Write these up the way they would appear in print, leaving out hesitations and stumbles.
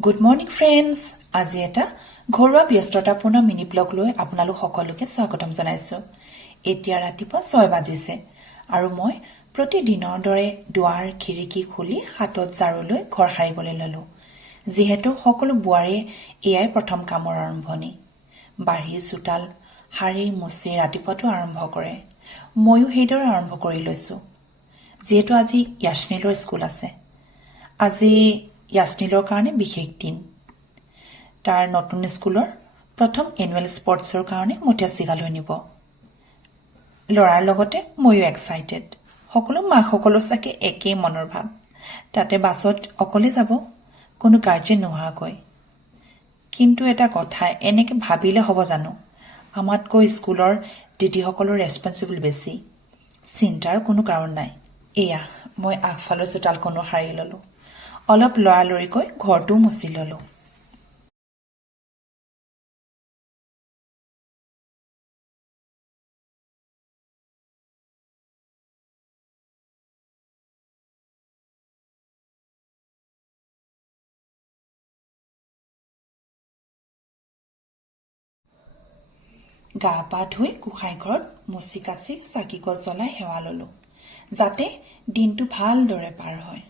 Good morning friends. আজি এটা ঘৰুৱা ব্যস্ততাপূৰ্ণ মিনি ব্লগ লৈ আপোনালোক সকলোকে স্বাগতম জনাইছোঁ। এতিয়া ৰাতিপুৱা 6 বাজিছে আৰু মই প্ৰতিদিনৰ দৰে দুৱাৰ খিৰিকী খুলি হাতত ঝাৰু লৈ ঘৰ সাৰিবলৈ ল'লোঁ। যিহেতু সকলো বোৱাৰীয়ে এয়াই প্ৰথম কামৰ আৰম্ভণি। বাঢ়ি চোতাল সাৰি মুচি ৰাতিপুৱাটো আৰম্ভ কৰে। ময়ো সেইদৰে আৰম্ভ কৰি লৈছোঁ। যিহেতু আজি য়াসনীলৰ স্কুল আছে। আজি য়াসনীলৰ কাৰণে বিশেষ দিন। তাৰ নতুন স্কুলৰ প্ৰথম এনুৱেল স্পৰ্টছৰ কাৰণে মুঠীয়া চিগালৈ নিব। ল'ৰাৰ লগতে ময়ো এক্সাইটেড। সকলো মাকসকলো চাগে একেই মনৰ ভাৱ। তাতে বাছত অকলে যাব, কোনো গাৰ্জেন নোহোৱাকৈ। কিন্তু এটা কথা, এনেকৈ ভাবিলে হ'ব জানো? আমাতকৈ স্কুলৰ দিদিসকলৰ ৰেছপনচিবল বেছি। চিন্তাৰ কোনো কাৰণ নাই। এয়া মই আগফালৰ চোতালখনো সাৰি ল'লোঁ। অলপ লৰালৰিকৈ ঘৰটো মুচি ল'লোঁ। গা পা ধুই গোসাঁই ঘৰত মুচি কাচি চাকি গছ জ্বলাই সেৱা ল'লোঁ, যাতে দিনটো ভালদৰে পাৰ হয়।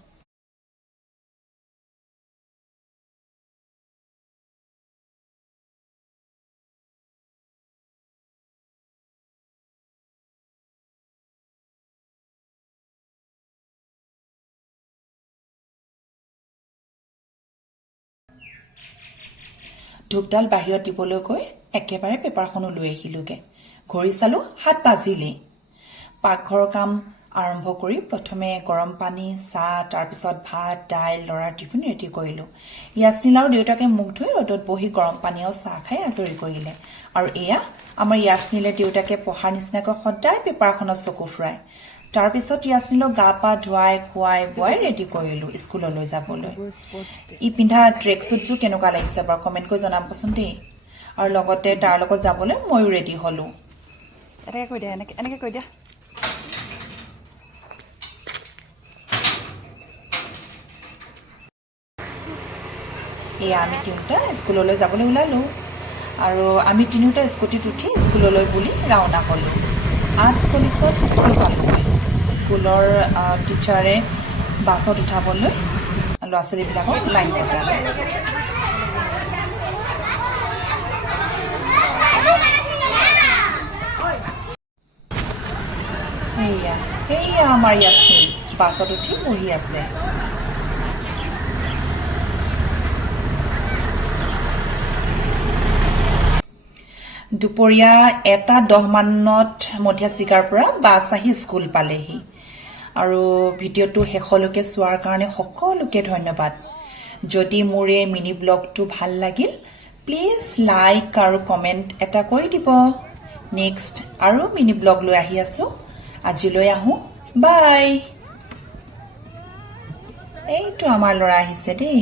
ধূপডাল বাহিৰত দিবলৈ গৈ একেবাৰে পেপাৰখনো লৈ আহিলোঁগৈ। ঘড়ী চালোঁ 7 বাজিলেই। পাকঘৰৰ কাম আৰম্ভ কৰি প্ৰথমে গৰম পানী, চাহ, তাৰপিছত ভাত, দাইল, ল'ৰাৰ টিফিন ৰেডি কৰিলোঁ। য়াসনীল আৰু দেউতাকে মুখ ধুই ৰ'দত বহি গৰম পানী আৰু চাহ খাই আজৰি কৰিলে। আৰু এয়া আমাৰ য়াসনীলে দেউতাকে পঢ়াৰ নিচিনাকৈ সদায় পেপাৰখনত চকু ফুৰায়। তাৰপিছত য়াসনীলক গা পা ধুৱাই খুৱাই বোৱাই ৰেডি কৰিলোঁ স্কুললৈ যাবলৈ। ই পিন্ধা ট্ৰেক চুটযোৰ কেনেকুৱা লাগিছে বাৰু কমেণ্ট কৰি জনাবচোন দেই। আৰু লগতে তাৰ লগত যাবলৈ ময়ো ৰেডি হ'লোঁ। এনেকৈ কৈ দিয়া, এনেকৈ কৈ দিয়া। এয়া আমি তিনিওটা স্কুললৈ যাবলৈ ওলালোঁ। আৰু আমি তিনিওটা স্কুটিত উঠি স্কুললৈ বুলি ৰাওনা হ'লোঁ। 8:40ত স্কুল পালোঁগৈ। স্কুলৰ টিচাৰে বাছত উঠাবলৈ ল'ৰা ছোৱালীবিলাকক লাইন পতালে। সেয়া আমাৰ য়াসনীল বাছত উঠি বহি আছে। দুপৰীয়া 1:10 মধীয়া চিগাৰ পৰা বাছ আহি স্কুল পালেহি। আৰু ভিডিঅ'টো শেষলৈকে চোৱাৰ কাৰণে সকলোকে ধন্যবাদ। যদি মোৰ এই মিনি ব্লগটো ভাল লাগিল, প্লিজ লাইক আৰু কমেণ্ট এটা কৰি দিব। নেক্সট আৰু মিনি ব্লগ লৈ আহি আছোঁ। আজিলৈ আহোঁ, বাই। এইটো আমাৰ ল'ৰা আহিছে দেই।